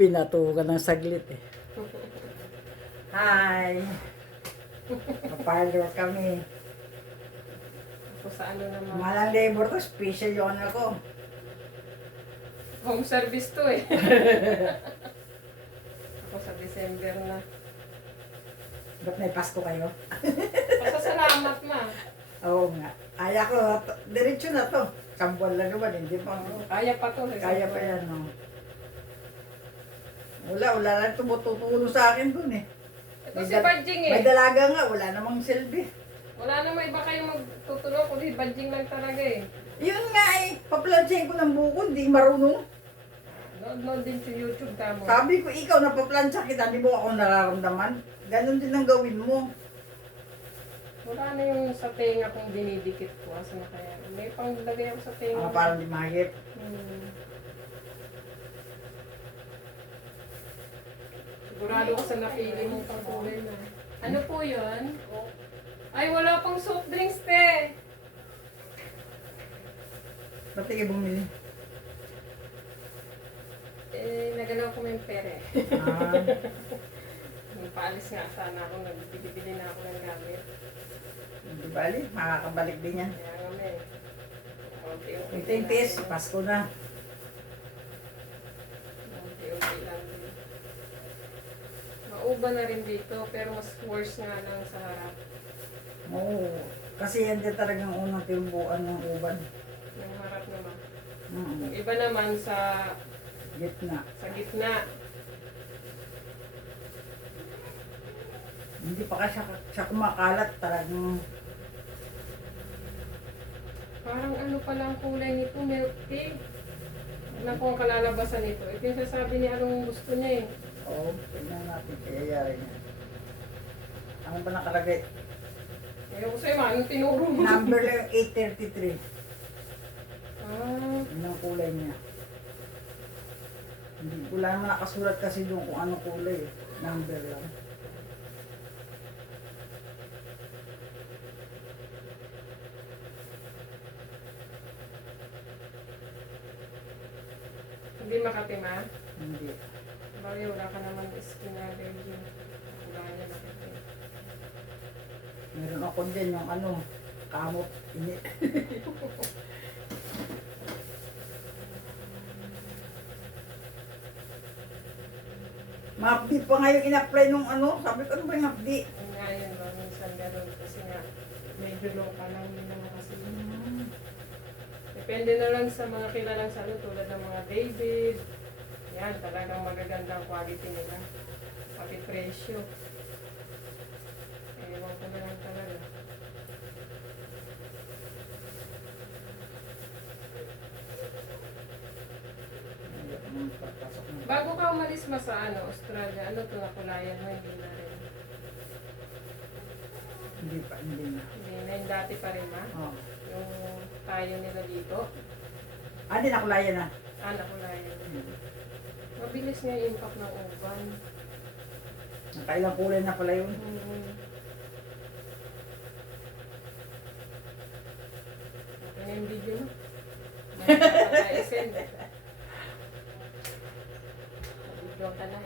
Pinatukan ng saglit eh. Hi! Kapalor kami. Ako sa ano naman. Malang labor to, special yun ako. Home service to eh. Ako sa December na. Ba't may Pasko kayo? Pasasalamat ma. Oo nga. Kaya ko, diretso na to. Sambol lang naman, hindi pa. Kaya pa to. Kaya pa yan, no? Wala lang tumutulong sa akin dun eh. Ito si Badjing eh. May dalaga nga, wala namang silbi. Wala na may iba kayong magtutulong kundi Badjing lang talaga eh. Yun nga eh, paplansyahin ko ng buko, hindi marunong. Nood din sa YouTube tamo. Sabi ko, ikaw napaplansya kita, di mo ako nararamdaman. Ganon din ang gawin mo. Wala na yung sa tenga kong dinidikit ko. Asa na kaya? May panglagay ako sa tenga. Parang di mahigit. Sigurado ka sa napili mong pangkulay na. Ano po yun? Ay, wala pang soft drinks, te. Ba't kayo bumili? Eh, nagalaw ko yung pere. Ah, Nung paalis nga sana ako, nagbibili na ako ng gamit. hindi bali, makakabalik din yan. Kaya nga may. Unti-unti, Pasko na. Unti-unti lang din. Mauba na rin dito, pero mas worse nga lang sa harap. Oo, kasi yan din talagang unang tinubuan ng uban. Yung harap naman. Mm, Yung iba naman sa gitna. gitna. Hindi pa kasi siya kumakalat talagang. Parang ano pala ang kulay nito, milk tea. Ano po ang kalalabasan nito? Ito yung sasabi ni anong gusto niya eh. Oo, tingnan natin kaya yari niya. Ano ba nakalagay? Ayaw ko sa'yo, anong tinuro mo? Number lang yung 833. Ah, Yun ang kulay niya. Hindi, wala naman nakasulat kasi doon kung anong kulay eh. Number lang. hindi makatima. Hindi. Bagay, wala ka naman skin allergy. Wala niya nakita. Meron ako dyan yung ano, kamot, init. Mapdi pa nga yung in-apply nung ano, sabi ko ano ba yung mapdi? Yun nga yun, no? Minsan ganun kasi nga medyo low pa lang yun naman kasi. Depende na lang sa mga kilalang sa ano, tulad ng mga David. Yan, talagang magagandang quality nila. Pati presyo. Ewan ko na lang talaga. Bago ka umalis ma sa ano, Australia, ano to nakulayan mo, hindi na rin. Hindi pa, hindi na. Hindi na, yung dati pa rin ma. Oh. Yung tayo nila dito. Ah, di nakulaya na. Nakulayan. Mabilis nga yung impact ng uban. Nakailang kulay na pala yun. Okay na yung video mo. May send. Video ka na.